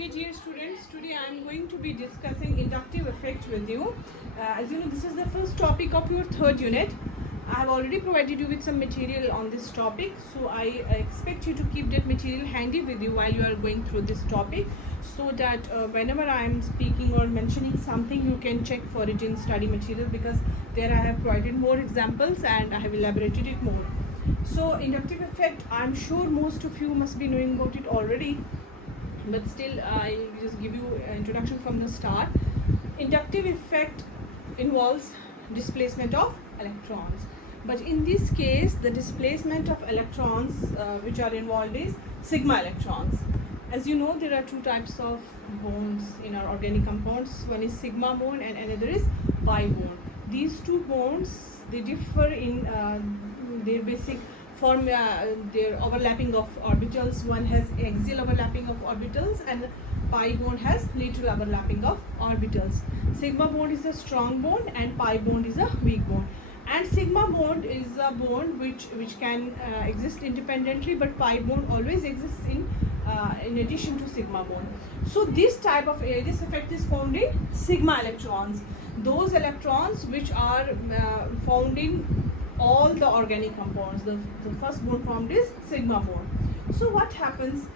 Okay, dear students, today I am going to be discussing inductive effect with you. As you know, this is the first topic of your third unit. I have already provided you with some material on this topic, so I expect you to keep that material handy with you while you are going through this topic, so that whenever I am speaking or mentioning something, you can check for it in study material, because there I have provided more examples and I have elaborated it more. So inductive effect, I am sure most of you must be knowing about it already, but still I'll just give you an introduction from the start. Inductive effect involves displacement of electrons, but in this case the displacement of electrons which are involved is sigma electrons. As you know, there are two types of bonds in our organic compounds. One is sigma bond and another is pi bond. These two bonds, they differ in their basic form, their overlapping of orbitals. One has axial overlapping of orbitals and pi bond has lateral overlapping of orbitals. Sigma bond is a strong bond and pi bond is a weak bond. And sigma bond is a bond which can exist independently, but pi bond always exists in addition to sigma bond. So this type of this effect is found in sigma electrons, those electrons which are found in all the organic compounds. The first bond formed is sigma bond. So what happens,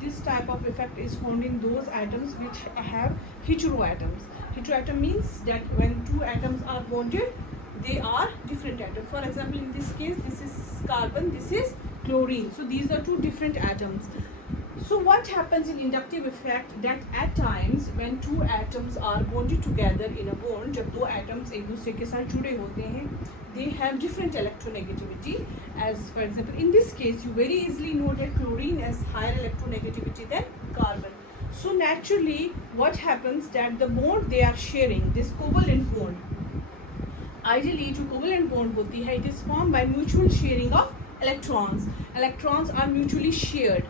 this type of effect is found in those atoms which have heteroatoms. Heteroatom means that when two atoms are bonded, they are different atoms. For example, in this case, this is carbon, this is chlorine. So these are two different atoms. So what happens in inductive effect, that at times when two atoms are bonded together in a bond, जब दो atoms एक दूसरे के साथ जुड़े होते हैं, they have different electronegativity. As for example, in this case, you very easily know that chlorine has higher electronegativity than carbon. So naturally, what happens that the bond they are sharing, this covalent bond, ideally जो covalent bond होती है, it is formed by mutual sharing of electrons. Electrons are mutually shared.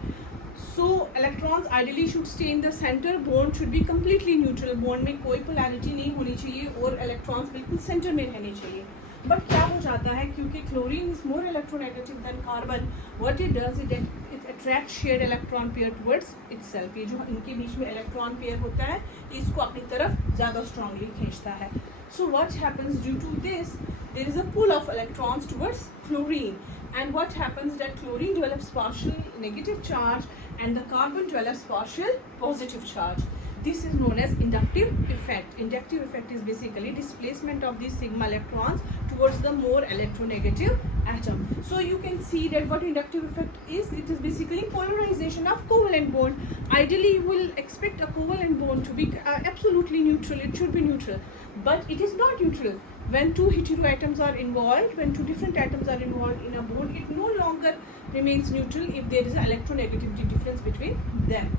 So electrons ideally should stay in the center. Bond should be completely neutral. Bond में कोई polarity नहीं होनी चाहिए और electrons बिल्कुल center में रहने चाहिए. But क्या हो जाता है, क्योंकि chlorine is more electronegative than carbon, what it does is that it attracts shared electron pair towards itself. ये जो इनके बीच में electron pair होता है, इसको अपनी तरफ ज़्यादा strongly खींचता है. So what happens due to this, there is a pull of electrons towards chlorine, and what happens that chlorine develops partial negative charge and the carbon develops partial positive charge. This is known as inductive effect. Inductive effect is basically displacement of these sigma electrons towards the more electronegative atom. So you can see that what inductive effect is, it is basically polarization of covalent bond. Ideally you will expect a covalent bond to be absolutely neutral. It should be neutral, but it is not neutral. When two heteroatoms are involved, when two different atoms are involved in a bond, it no longer remains neutral if there is an electronegativity difference between them.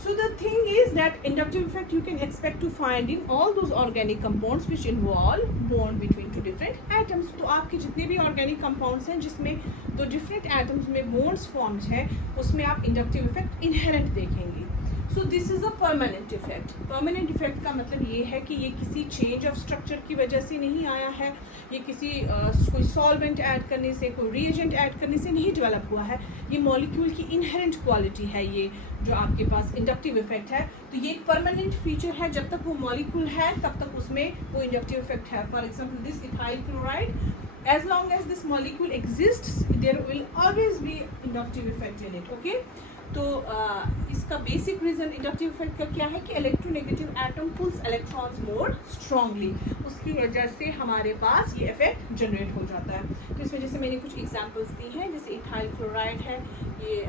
So the thing is that inductive effect you can expect to find in all those organic compounds which involve bond between two different atoms. तो आपके जितने भी organic compounds हैं जिसमें दो different atoms में bonds formed है, उसमें आप inductive effect inherent देखेंगे. So this is a permanent effect. Permanent effect का मतलब ये है कि ये किसी change of structure की वजह से नहीं आया है, ये किसी कोई solvent add करने से, कोई reagent add करने से नहीं develop हुआ है. ये molecule की inherent quality है, ये जो आपके पास inductive effect है. तो ये एक permanent feature है. जब तक वो molecule है तब तक उसमें वो inductive effect है. For example, this ethyl chloride, as long as this molecule exists, there will always be inductive effect in it. Okay. तो इसका बेसिक रीज़न इंडक्टिव इफेक्ट का क्या है कि electronegative atom pulls electrons more strongly, उसकी वजह से हमारे पास ये इफेक्ट जनरेट हो जाता है. तो इस वजह से मैंने कुछ एग्जांपल्स दी हैं, जैसे इथाइल क्लोराइड है, ये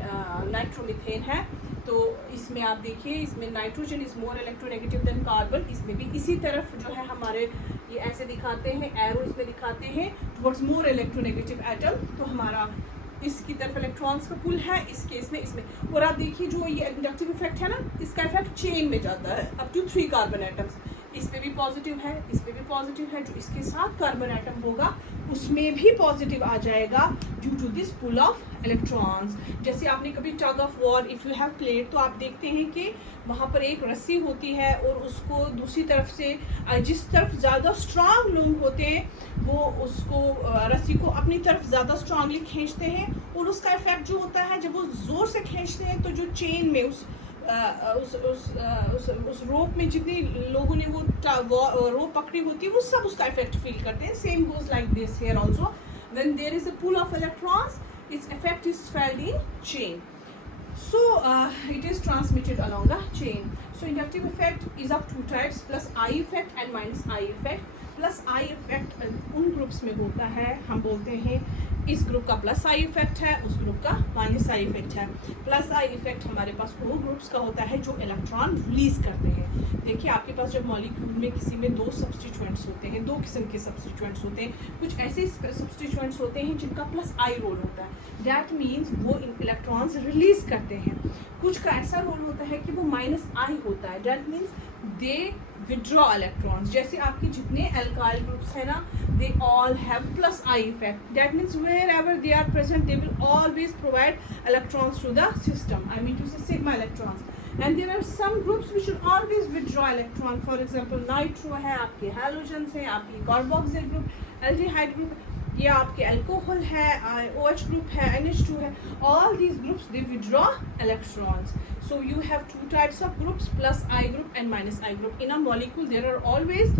नाइट्रोमीथेन है. तो इसमें आप देखिए, इसमें nitrogen is more electronegative than carbon. इसमें भी इसी तरफ जो है हमारे ये ऐसे दिखाते हैं, एरो इसमें दिखाते हैं टुवर्ड्स मोर इलेक्ट्रोनेगेटिव एटम. तो हमारा इसकी तरफ इलेक्ट्रॉन्स का पुल है, इस केस में इसमें. और आप देखिए जो ये इंडक्टिव इफेक्ट है ना, इसका इफेक्ट चेन में जाता है अप टू 3 कार्बन एटम्स. इस पे भी पॉजिटिव है, इस पे भी पॉजिटिव है. जो इसके साथ कार्बन एटम होगा उसमें भी पॉजिटिव आ जाएगा due to this pull of electrons. जैसे आपने कभी tug of war if you have played, तो आप देखते हैं कि वहाँ पर एक रस्सी होती है और उसको दूसरी तरफ से जिस तरफ ज़्यादा स्ट्रांग लोग होते हैं वो उसको रस्सी को अपनी तरफ ज़्यादा स्ट्रांगली खींचते हैं, और उसका इफेक्ट जो होता है जब वो ज़ोर से खींचते हैं तो जो चेन में उस उस रोप में जितने लोगों ने वो रोप पकड़ी होती है वो सब उसका इफेक्ट फील करते हैं. Same goes like this here also. When there is a pool of electrons, its effect is felt in chain. So it is transmitted along the chain. So inductive effect is of two types, plus I effect and minus I effect. Plus I effect उन groups में होता है, हम बोलते हैं इस group का plus I effect है, उस ग्रुप का माइनस आई इफेक्ट है. प्लस आई इफेक्ट हमारे पास वो ग्रुप्स का होता है जो इलेक्ट्रॉन रिलीज करते हैं. देखिए आपके पास जब मॉलिक्यूल में किसी में दो सब्स्टिट्यूएंट्स होते हैं, दो किस्म के सब्स्टिट्यूएंट्स होते हैं, कुछ ऐसे सब्स्टिट्यूएंट्स होते हैं जिनका प्लस आई रोल होता है. दैट मीन्स वो इलेक्ट्रॉन्स रिलीज करते हैं. कुछ का ऐसा रोल होता है कि वो माइनस आई होता है. That means they withdraw electrons. जैसे आपके जितने alkyl groups है ना, they all have plus I effect. That means wherever they are present, they will always provide electrons to the system. I mean to say sigma electrons. And there are some groups which will always withdraw electron. For example, nitro है, आपके halogens है, आपकी carboxyl group, aldehyde group, ये आपके alcohol है, OH group है, NH2 है. All these groups they withdraw electrons. So you have two types of groups, plus I group and minus I group. In a molecule there are always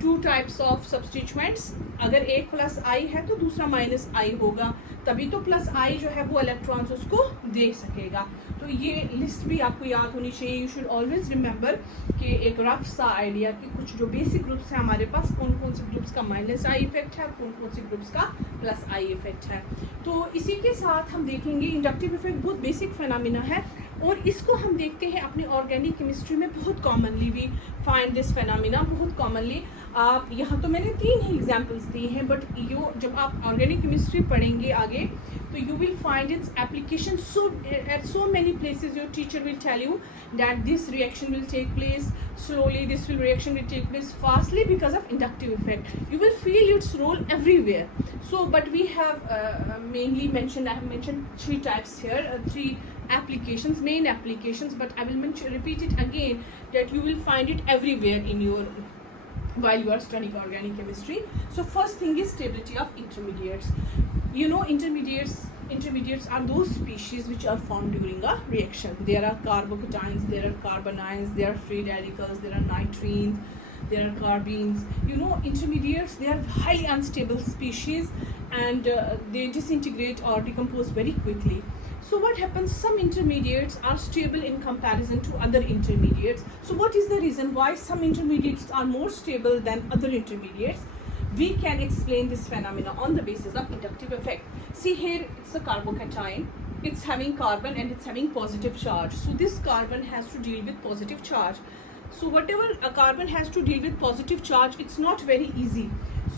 two types of substituents. अगर एक plus आई है तो दूसरा minus आई होगा, तभी तो plus आई जो है वो इलेक्ट्रॉन्स उसको दे सकेगा. तो ये लिस्ट भी आपको याद होनी चाहिए. यू शुड ऑलवेज रिमेंबर कि एक रफ सा आइडिया कि कुछ जो बेसिक ग्रुप्स हैं हमारे पास, कौन कौन से ग्रुप्स का माइनस आई इफेक्ट है, कौन कौन से ग्रुप्स का प्लस आई इफेक्ट है. तो इसी के साथ हम देखेंगे इंडक्टिव इफेक्ट बहुत बेसिक फिनोमिना है और इसको हम देखते हैं अपनी ऑर्गेनिक केमिस्ट्री में बहुत commonly. We find this phenomena बहुत कॉमनली. आप यहाँ तो मैंने 3 ही एग्जांपल्स दिए हैं, बट जब आप ऑर्गेनिक केमिस्ट्री पढ़ेंगे आगे तो you will find its application at so many places. Your teacher will tell you that this reaction will take place slowly, this reaction will take place fastly because of inductive effect. You will feel its role everywhere. So but we have mainly mentioned, I have mentioned 3 types here, 3 applications, main applications, but I will repeat it again that you will find it everywhere in your while you are studying organic chemistry. So first thing is stability of intermediates. You know, intermediates are those species which are formed during a reaction. There are carbocations, there are carbanions, there are free radicals, there are nitrines, there are carbenes. You know, intermediates, they are highly unstable species and they disintegrate or decompose very quickly. So what happens, some intermediates are stable in comparison to other intermediates. So what is the reason why some intermediates are more stable than other intermediates? We can explain this phenomena on the basis of inductive effect. See here, it's a carbocation. It's having carbon and it's having positive charge. So this carbon has to deal with positive charge. So whatever a carbon has to deal with positive charge, it's not very easy.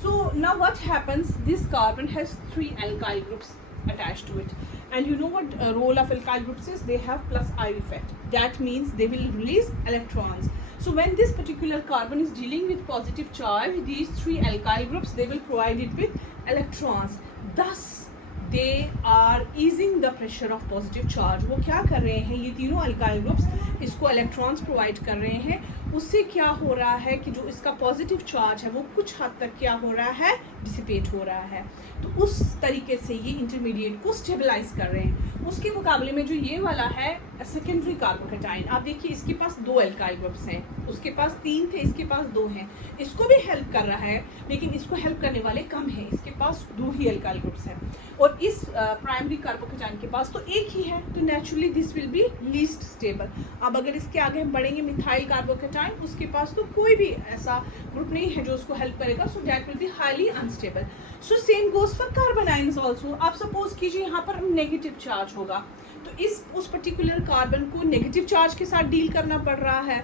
So now what happens, this carbon has 3 alkyl groups attached to it. And you know what role of alkyl groups is? They have plus I effect. That means they will release electrons. So when this particular carbon is dealing with positive charge, these 3 alkyl groups, they will provide it with electrons. Thus they are easing the pressure of positive charge. वो क्या कर रहे हैं, ये तीनों alkyl groups इसको electrons provide कर रहे हैं. उससे क्या हो रहा है कि जो इसका पॉजिटिव चार्ज है वो कुछ हद तक क्या हो रहा है, डिसिपेट हो रहा है. तो उस तरीके से ये इंटरमीडिएट को स्टेबलाइज कर रहे हैं. उसके मुकाबले में जो ये वाला है सेकेंडरी कार्बोकेटाइन, आप देखिए इसके पास 2 अल्काइल ग्रुप्स हैं, उसके पास 3 थे, इसके पास 2 हैं. इसको भी हेल्प कर रहा है लेकिन इसको हेल्प करने वाले कम हैं, इसके पास 2 ही अल्काइल ग्रुप्स हैं. और इस प्राइमरी कार्बोकेटाइन के पास तो एक ही है, तो naturally this will be least stable. अब अगर इसके आगे हम बढ़ेंगे मिथाइल कार्बोकेटाइन, उसके पास तो कोई भी ऐसा ग्रुप नहीं है जो उसको हेल्प करेगा. So that will be highly unstable. So same goes for carbanions also. आप सपोज कीजिए यहाँ पर नेगेटिव चार्ज होगा, तो उस पर्टिकुलर कार्बन को नेगेटिव चार्ज के साथ डील करना पड़ रहा है.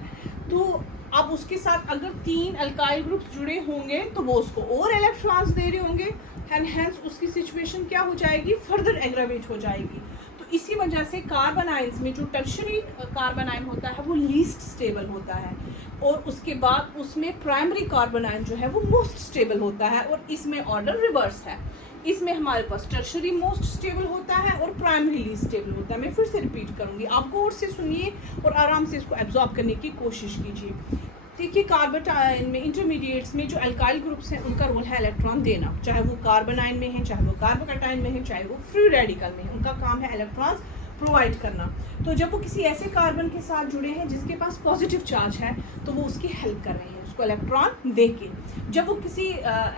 तो अब उसके साथ अगर 3 अल्काइल ग्रुप्स जुड़े होंगे तो वो उसको और इलेक्ट्रॉन्स दे रहे होंगे एंड हेंस उसकी सिचुएशन क्या हो जाएगी, फर्दर एग्रावेट हो जाएगी. तो इसी वजह से कार्बन आयंस में जो टर्शरी कार्बन आयन होता है वो लीस्ट स्टेबल होता है और उसके बाद उसमें प्राइमरी कार्बन आयन जो है वो मोस्ट स्टेबल होता है. और इसमें ऑर्डर रिवर्स है, इसमें हमारे पास टर्शरी मोस्ट स्टेबल होता है और प्राइमरी लीस्ट स्टेबल होता है. मैं फिर से रिपीट करूंगी, आप गौर से सुनिए और आराम से इसको एब्जॉर्ब करने की कोशिश कीजिए. देखिए कार्बोटाइन में, इंटरमीडिएट्स में जो अल्काइल ग्रुप्स हैं उनका रोल है इलेक्ट्रॉन देना, चाहे वो कार्बन आयन में है, चाहे वो कार्बोकेटाइन में है, चाहे वो फ्री रेडिकल में है. उनका काम है इलेक्ट्रॉन्स प्रोवाइड करना। तो जब वो किसी ऐसे कार्बन के साथ जुड़े हैं जिसके पास पॉजिटिव चार्ज है तो वो उसकी हेल्प कर रहे हैं उसको इलेक्ट्रॉन दे के। जब वो किसी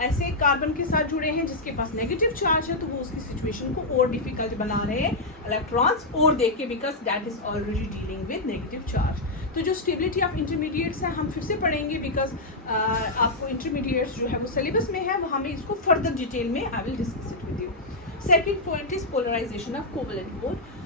ऐसे कार्बन के साथ जुड़े हैं जिसके पास नेगेटिव चार्ज है तो वो उसकी सिचुएशन को और डिफिकल्ट बना रहे हैं इलेक्ट्रॉन्स और दे के, because that is already dealing with negative charge. तो जो स्टेबिलिटी ऑफ इंटरमीडिएट्स है हम फिर से पढ़ेंगे, बिकॉज आपको इंटरमीडिएट्स जो है वो सिलेबस में है, वहाँ में इसको फर्दर डिटेल में I will discuss it with you. Second point is polarisation of covalent bond.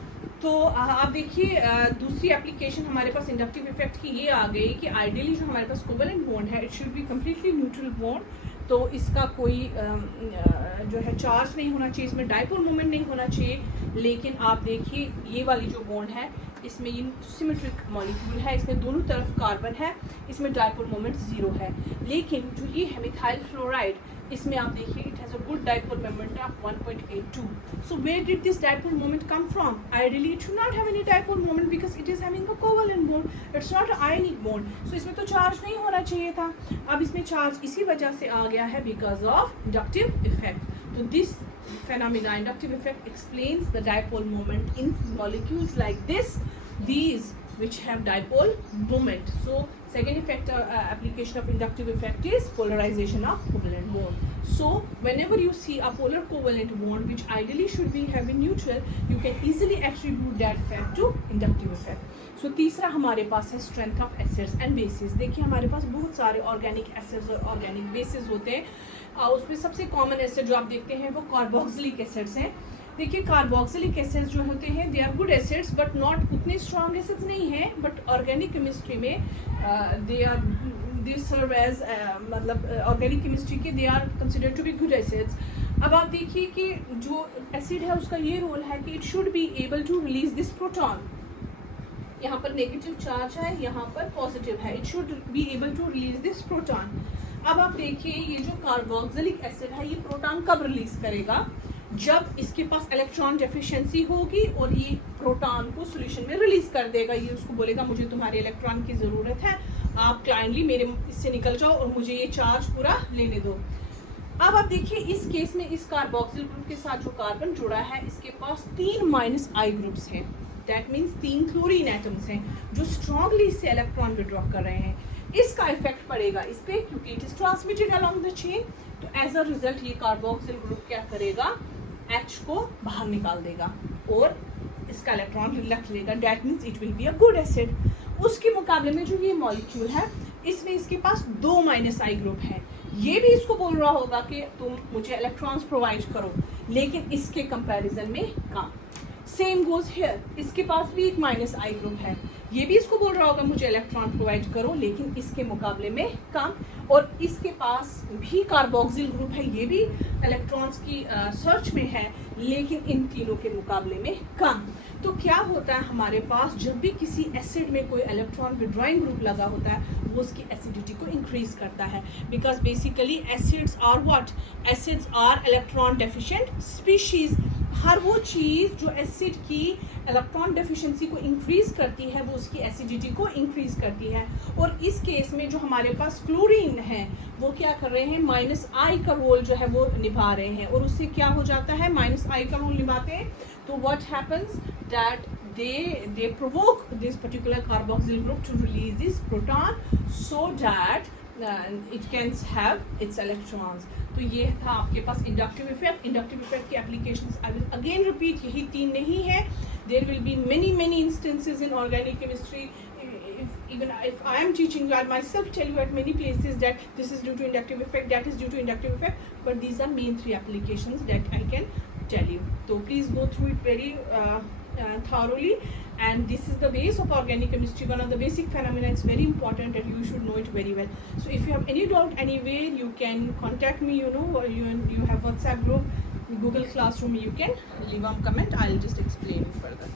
तो आप देखिए दूसरी एप्लीकेशन हमारे पास इंडक्टिव इफेक्ट की ये आ गई कि आइडियली जो हमारे पास कोवेलेंट बॉन्ड है it should be completely neutral bond, तो इसका कोई जो है चार्ज नहीं होना चाहिए, इसमें डाइपोल मोमेंट नहीं होना चाहिए। लेकिन आप देखिए ये वाली जो बॉन्ड है इसमें ये सिमेट्रिक मॉलिक्यूल है, इसमें दोनों तरफ कार्बन है, इसमें डाइपोल मोमेंट 0 है। लेकिन जो ये है मिथाइल फ्लोराइड, इसमें आप देखिए it has a good dipole moment of 1.82. So where did this dipole moment come from? Ideally it should not have any dipole moment because it is having a covalent bond. It's not an ionic bond. So इसमें तो charge नहीं होना चाहिए था। अब इसमें charge इसी वजह से आ गया है because of inductive effect. So this phenomena, inductive effect, explains the dipole moment in molecules like these which have dipole moment. So second effect application of inductive effect is polarization of covalent bond. So whenever you see a polar covalent bond which ideally should be having neutral, you can easily attribute that effect to inductive effect. So तीसरा हमारे पास है strength of acids and bases। देखिए हमारे पास बहुत सारे organic acids और organic bases होते हैं। उसमें सबसे common acid जो आप देखते हैं वो कार्बोक्सिलिक acids हैं। देखिए कार्बोक्सिलिक एसिड्स जो होते हैं they are good acids but not उतने स्ट्रॉन्ग एसिड्स नहीं हैं, बट ऑर्गेनिक केमिस्ट्री में दे सर्व एज मतलब ऑर्गेनिक केमिस्ट्री के they are considered to be good acids. अब आप देखिए कि जो एसिड है उसका ये रोल है कि it should be able to release this proton. यहाँ पर नेगेटिव चार्ज है, यहाँ पर पॉजिटिव है, it should be able to release this proton. अब आप देखिए ये जो कार्बोक्सिलिक एसिड है ये प्रोटॉन कब रिलीज करेगा? जब इसके पास इलेक्ट्रॉन डेफिशिएंसी होगी और ये प्रोटॉन को सॉल्यूशन में रिलीज कर देगा। ये उसको बोलेगा मुझे तुम्हारे इलेक्ट्रॉन की ज़रूरत है, आप काइंडली मेरे इससे निकल जाओ और मुझे ये चार्ज पूरा लेने दो। अब आप देखिए इस केस में इस कार्बोक्सिल ग्रुप के साथ जो कार्बन जुड़ा है इसके पास 3 माइनस आई ग्रुप्स हैं, दैट मीन्स 3 क्लोरीन एटम्स हैं जो स्ट्रांगली इससे इलेक्ट्रॉन विड्रॉ कर रहे हैं। इसका इफेक्ट पड़ेगा इस पे क्योंकि it is transmitted along the chain. तो एज अ रिजल्ट ये कार्बोक्सिल ग्रुप क्या करेगा? H को बाहर निकाल देगा और इसका इलेक्ट्रॉन रख लेगा, that means it will be a good acid. उसके मुकाबले में जो ये मॉलिक्यूल है इसमें इसके पास 2 माइनस आई ग्रुप है, ये भी इसको बोल रहा होगा कि तुम मुझे इलेक्ट्रॉन्स प्रोवाइड करो, लेकिन इसके कंपैरिजन में कम। सेम गोज हियर, इसके पास भी एक माइनस आई ग्रुप है, ये भी इसको बोल रहा होगा मुझे इलेक्ट्रॉन प्रोवाइड करो, लेकिन इसके मुकाबले में कम। और इसके पास भी कार्बोक्सिल ग्रुप है, ये भी इलेक्ट्रॉन्स की सर्च में है, लेकिन इन तीनों के मुकाबले में कम। तो क्या होता है हमारे पास जब भी किसी एसिड में कोई इलेक्ट्रॉन विड्रॉइंग ग्रुप लगा होता है वो उसकी एसिडिटी को इंक्रीज करता है, because basically acids are what? Acids are electron deficient species. हर वो चीज़ जो एसिड की इलेक्ट्रॉन डेफिशिएंसी को इंक्रीज करती है वो उसकी एसिडिटी को इंक्रीज करती है। और इस केस में जो हमारे पास क्लोरीन है वो क्या कर रहे हैं? माइनस आई का रोल जो है वो निभा रहे हैं, और उससे क्या हो जाता है? माइनस आई का रोल निभाते हैं तो what happens that they provoke this particular carboxyl group to release this proton so that it can have its electrons. तो ये था आपके पास इंडक्टिव इफेक्ट। इंडक्टिव इफेक्ट की applications I will again repeat, यही 3 नहीं है, there will be many instances in organic chemistry. Even if I am teaching you, I myself tell you at many places that this is due to inductive effect, that is due to inductive effect, but these are main 3 applications that I can tell you. So please go through it very thoroughly, and this is the base of organic chemistry, one of the basic phenomena. It's very important that you should know it very well. So if you have any doubt anywhere, you can contact me, or you have WhatsApp group, Google Classroom, you can leave a comment, I'll just explain it further.